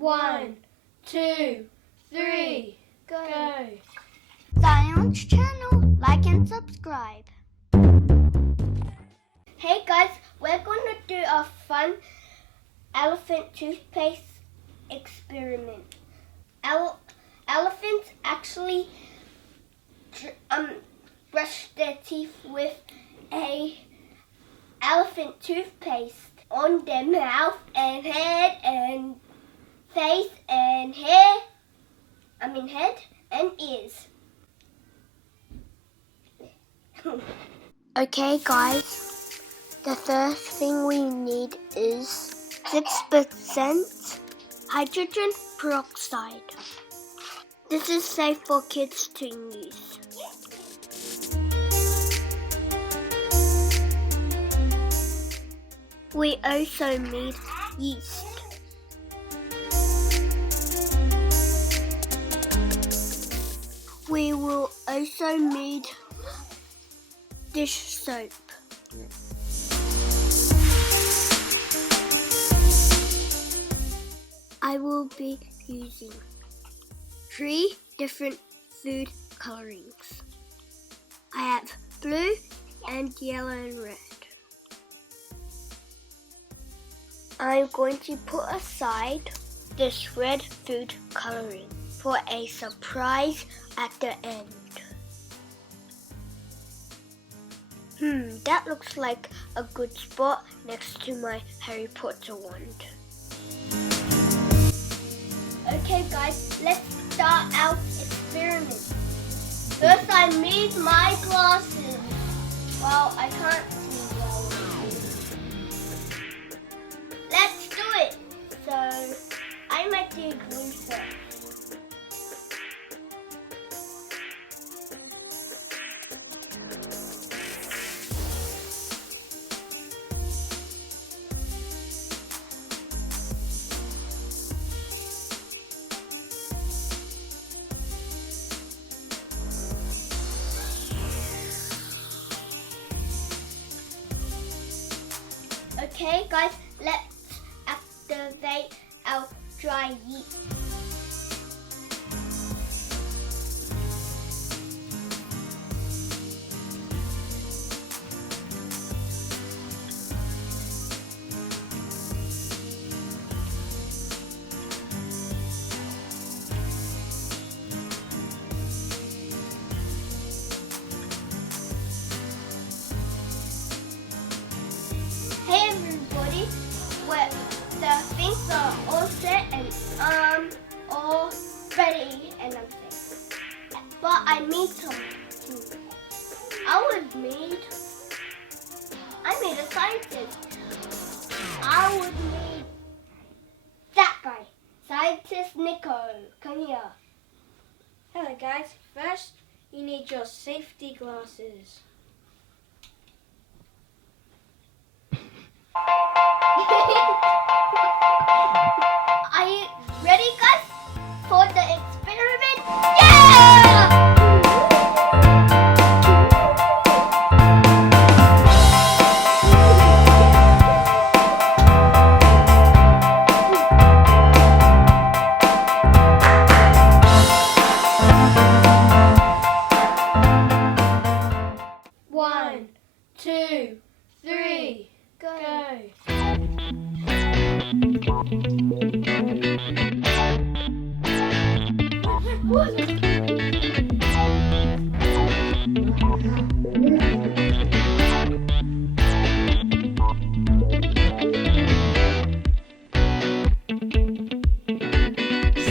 1, 2, 3, go! Zion's channel, like and subscribe. Hey guys, we're going to do a fun elephant toothpaste experiment. Elephants actually brush their teeth with a elephant toothpaste on their mouth and head and face and head and ears. Okay guys, the first thing we need is 6% hydrogen peroxide. This is safe for kids to use. We also need yeast. We will also need dish soap. I will be using 3 different food colorings. I have blue and yellow and red. I'm going to put aside this red food coloring for a surprise at the end. That looks like a good spot next to my Harry Potter wand. Okay guys, let's start our experiment. First I need my glasses. Well, I can't see well. Let's do it. So, I might do blue first. Okay guys, let's activate our dry yeast. Hey everybody, the things are all set and all ready and everything. But I made something. I made a scientist. I would need that guy, scientist Nico. Come here. Hello guys, first you need your safety glasses. Are you ready guys for the experiment? Yeah! 1, 2, 3, go!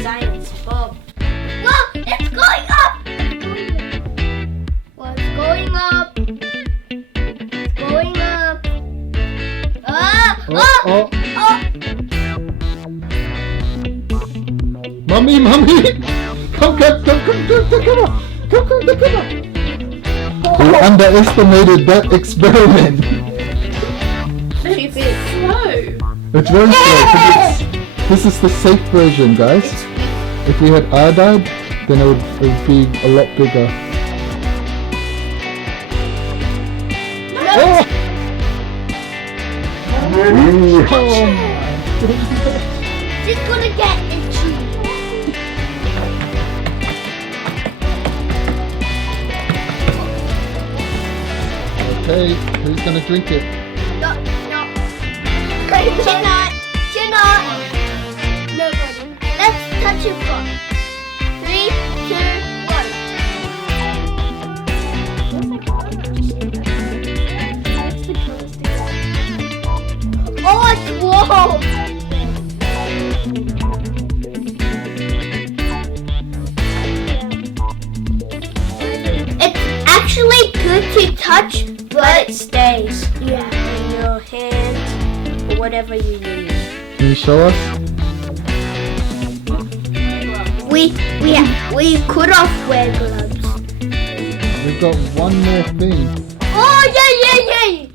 Science Bob. Whoa! It's going up! Well, it's going up. It's going up. Oh. Mummy! Come, the camera! You underestimated that experiment. Stupid. Slow. It's very slow. This is the safe version, guys. If we had iodide, then it would be a lot bigger. No! Oh! She's gonna get it. Okay, who's gonna drink it? No. Cannot. Nobody. Let's touch it first. 3, 2, 1. Oh, it's warm. It's actually good to touch, But it stays yeah. in your hand or whatever you use. Can you show us? We could off wear gloves. We've got one more thing. Oh yeah.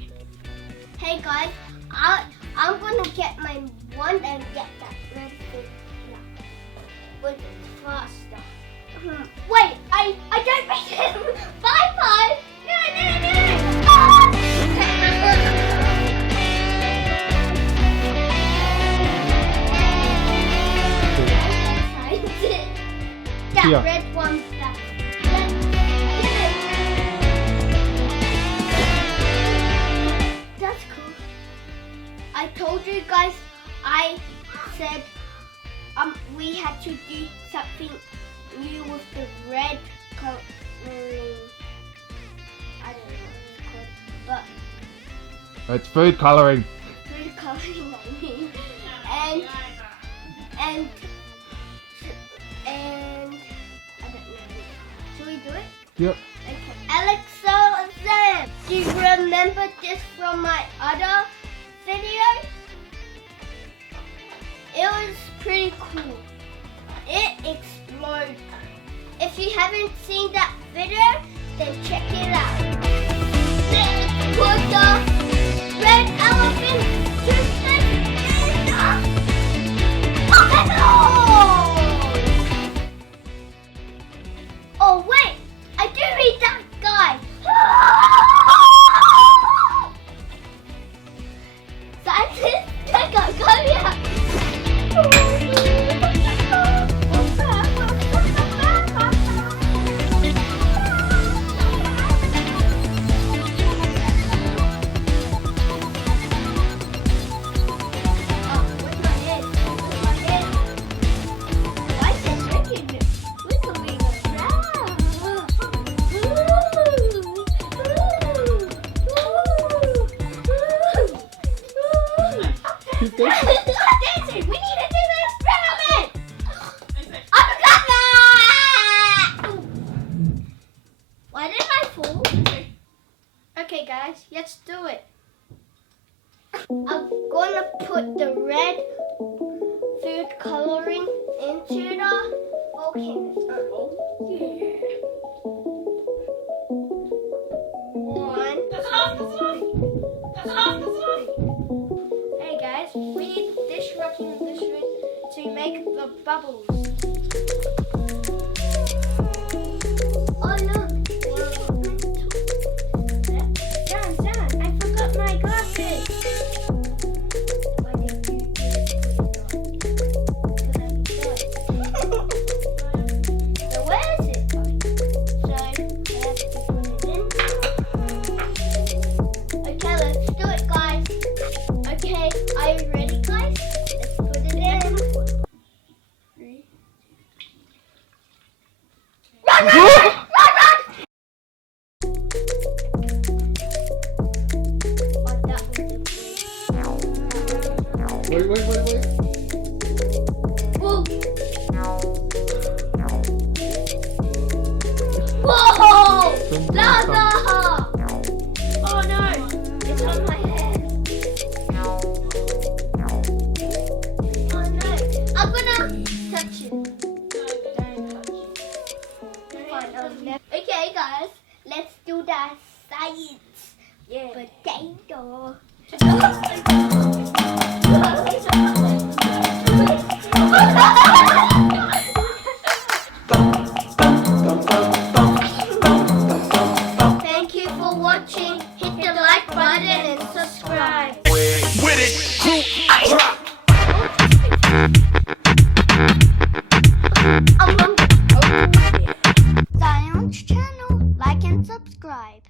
Hey guys, I'm gonna get my wand and get that red thing. Yeah. But it's faster. Wait, I don't make it. Bye. No. That Yeah. red one's that. That's cool. I told you guys, I said we had to do something new with the red coloring. I don't know what it's called, but It's food coloring. food coloring I mean. And I don't know. Should we do it? Yep. Okay. Alexa, Sam, do you remember this from my other video? It was pretty cool. It exploded. If you haven't seen that video, then check it out. Let's put the red elephant toothpaste in the Oh wait, I do read that guy. Scientist, go here. Keep going. Dancing! We need to do the experiment! I forgot that! Why did I fall? Okay, guys, let's do it. I'm gonna put the red food coloring into the volcano. Yeah. 1. Hey guys, we need this rocking and this room to make the bubbles. Oh look! Dan, I forgot my glasses. Why did you do it? So where is it? So I have to put it in. Okay, let's do it, guys. Okay, are you ready, guys? Let's put it in. 3. Run! Oh, that was a great. Wait. Whoa! Whoa! Lava! Oh no! It's on my head. Oh no! I'm gonna touch it. Fine, okay, guys, let's do the science. Yeah. Potato. Thank you for watching. Hit the like button and subscribe. With it, Zion's channel, like and subscribe.